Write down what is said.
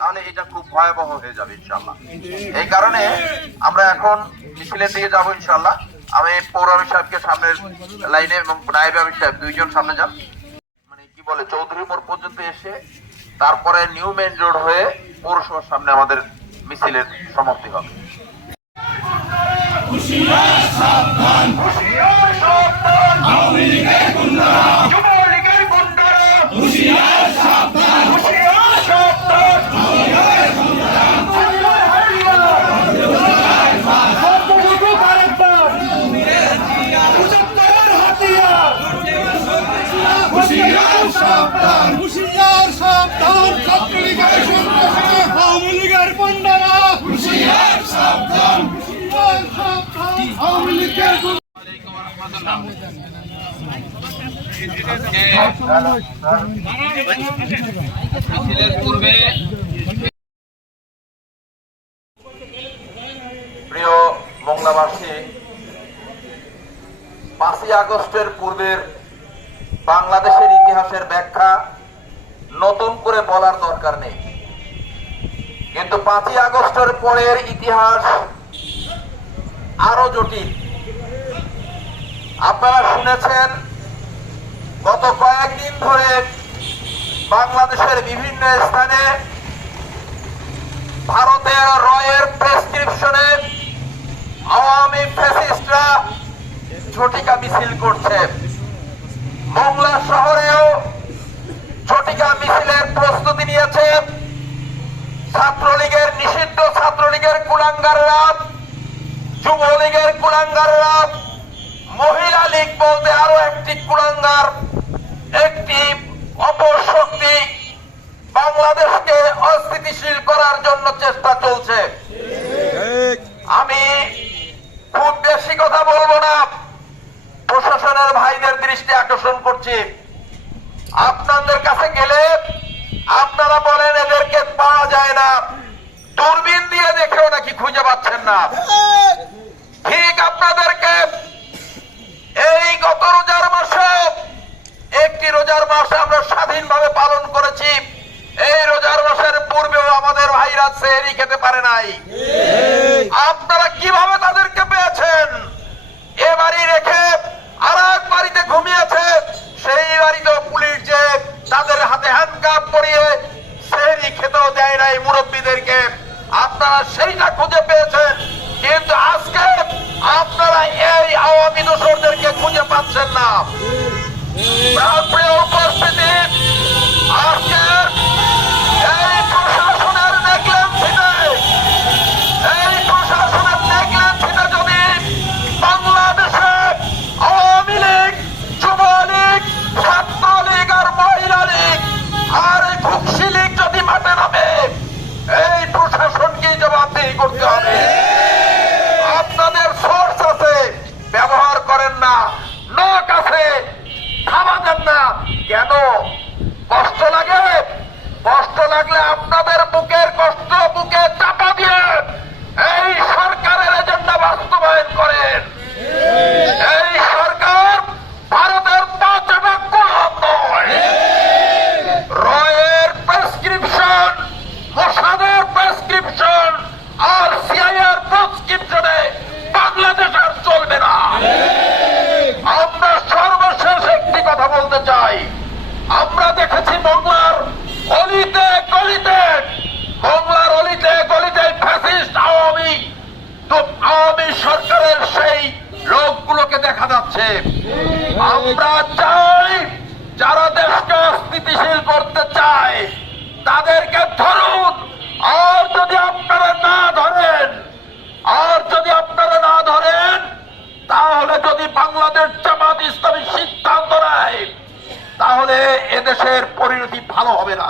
তাহলে এটা খুব ভয়াবহ হয়ে যাবে ইনশাল্লাহ এই কারণে আমরা এখন ইনশাল্লাহ আমি পৌরবী সাহেবকে সামনের লাইনে এবং নায়েব আমির সাহেব দুইজন সামনে যান। মানে কি বলে, চৌধুরী মোড় পর্যন্ত এসে তারপরে নিউ মেন রোড হয়ে পৌরসভার সামনে আমাদের মিছিলের সমাপ্তি হবে। আওয়ামী লীগের গুন্ডারা। যুবলীগের গুন্ডারা। হুঁশিয়ার সাবধান হুঁশিয়ার সাবধান হারিয়া হারিয়া সর্বভূত কারেক্টার পঁচাত্তর হাতিয়ার হুঁশিয়ার সাবধান হুঁশিয়ার সাবধান ছাত্রলীগের গুন্ডারা আওয়ামী লীগের গুন্ডারা হুঁশিয়ার সাবধান হুঁশিয়ার সাবধান আওয়ামী লীগের গুন্ডারা মিছিলের প্রিয় বাংলাবাসী পাঁচই আগস্টের পূর্বের বাংলাদেশের ইতিহাসের ব্যাখ্যা নতুন করে বলার দরকার নেই। কিন্তু পাঁচই আগস্টের পরের ইতিহাস আরও জটিল। আপনারা শুনেছেন, গত কয়েকদিন ধরে বাংলাদেশের বিভিন্ন স্থানে ভারতের রয়ের প্রেসক্রিপশনে আওয়ামী ফ্যাসিস্টরা ঝটিকা মিছিল করছে। মোংলা শহরেও ঝটিকা মিছিলের প্রস্তুতি নিয়েছে। ছাত্রলীগের নিষিদ্ধ ছাত্রলীগের কুলাঙ্গাররা, যুবলীগের কুলাঙ্গাররা মহিলা লীগ বলতে আরও একটি কুলাঙ্গার, একটি অপশক্তি বাংলাদেশকে অস্থিতিশীল করার জন্য চেষ্টা চলছে। আমি খুব বেশি কথা বলব না। প্রশাসনের ভাইদের দৃষ্টি আকর্ষণ করছি। আপনাদের কাছে গেলে আপনারা বলেন এদেরকে পাওয়া যায় না। দূরবীন দিয়ে দেখেও নাকি খুঁজে পাচ্ছেন না। ঠিক আপনাদেরকে এই গত রোজার মাসে, একটি রোজার মাসে আমরা স্বাধীনভাবে পালন করেছি। এই রোজার মাসের পূর্বেও আমাদের ভাইরা সেহরি খেতে পারে নাই। আপনারা কীভাবে তাদেরকে পেয়েছেন? এ বাড়ি রেখে আর এক বাড়িতে ঘুমিয়েছে। সেই বাড়িতেও পুলিশ যে তাদের হাতে হ্যান্ডকাপ পরিয়ে সেহরি খেতেও দেয় নাই মুরব্বীদেরকে। আপনারা সেইটা খুঁজে পেয়েছেন। কিন্তু আজকে আপনারা এই আওয়ামী দোষরদেরকে খুঁজে পাচ্ছেন না। প্রিয় উপস্থিতি আছে থামাতেন না। কেন? কষ্ট লাগে? কষ্ট লাগলে আপনাদের বুকের কষ্ট বুকে চাপা দিয়ে এই সরকারের এজেন্ডা বাস্তবায়ন করেন এই সরকার ভারতের পাঁচ ভাগ গোলাম নয় রয়ের প্রেসক্রিপশন মোসাদের প্রেসক্রিপশন আর সিআইআর প্রেসক্রিপশনে বাংলাদেশ আর চলবে না আমরা সর্বশেষ একটি কথা বলতে চাই আমরা দেখেছি বাংলার অলিতে গলিতে বাংলার অলিতে গলিতে ফ্যাসিস্ট আওয়ামী তো আওয়ামী সরকারের সেই লোকগুলোকে দেখা যাচ্ছে। আমরা চাই যারা দেশকে অস্থিতিশীল করতে চায়, তাদেরকে ধরুন। আর যদি আপনারা না ধরেন, আর যদি আপনারা না ধরেন, তাহলে যদি বাংলাদেশ জামাত ইসলামী সিদ্ধান্ত নেয়, তাহলে এদেশের পরিণতি ভালো হবে না।